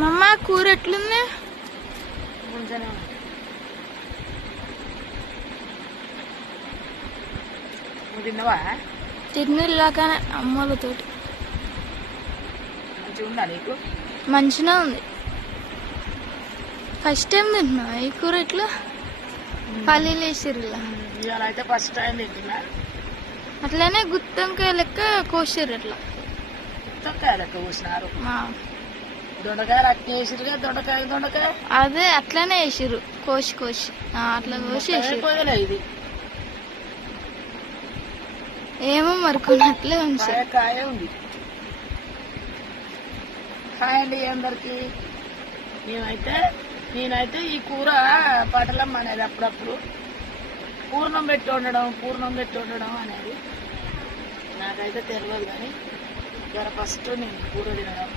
మమ్మ కూర ఎట్లుంది? ముందుగానే ఉంది. నువ్వు తిన్నావా? తిన్నలాగానే అమ్మలతోటి. మంచిగా ఉందా నీకు? మంచిగా ఉంది. ఫస్ట్ టైం తింటున్నా ఈ కూర ఎట్లా పల్లీలు వేసిర్రు. ఇవాళ అయితే ఫస్ట్ టైం తింటున్నా. అట్లనే గుత్తంకాయ లెక్క కోసిర్రు అట్లా. గుత్తంకాయ లెక్క కోసినారు. దొండకాయలు అట్లా వేసిరుగా. దొండకాయ అదే అట్లనే వేసిర్రు కోసి అట్లా కోసి వేసిర్రు. ఇది ఏమో మరి కొన్ని అట్లే ఉంది. కాయ ఉంది. హాయ్ అండి అందరికి. నేనైతే ఈ కూర పటలం అనేది అప్పుడప్పుడు పూర్ణం పెట్టి ఉండడం అనేది నాకైతే తెలియదు. కానీ ఇవాళ ఫస్ట్ నేను కూర తినడం.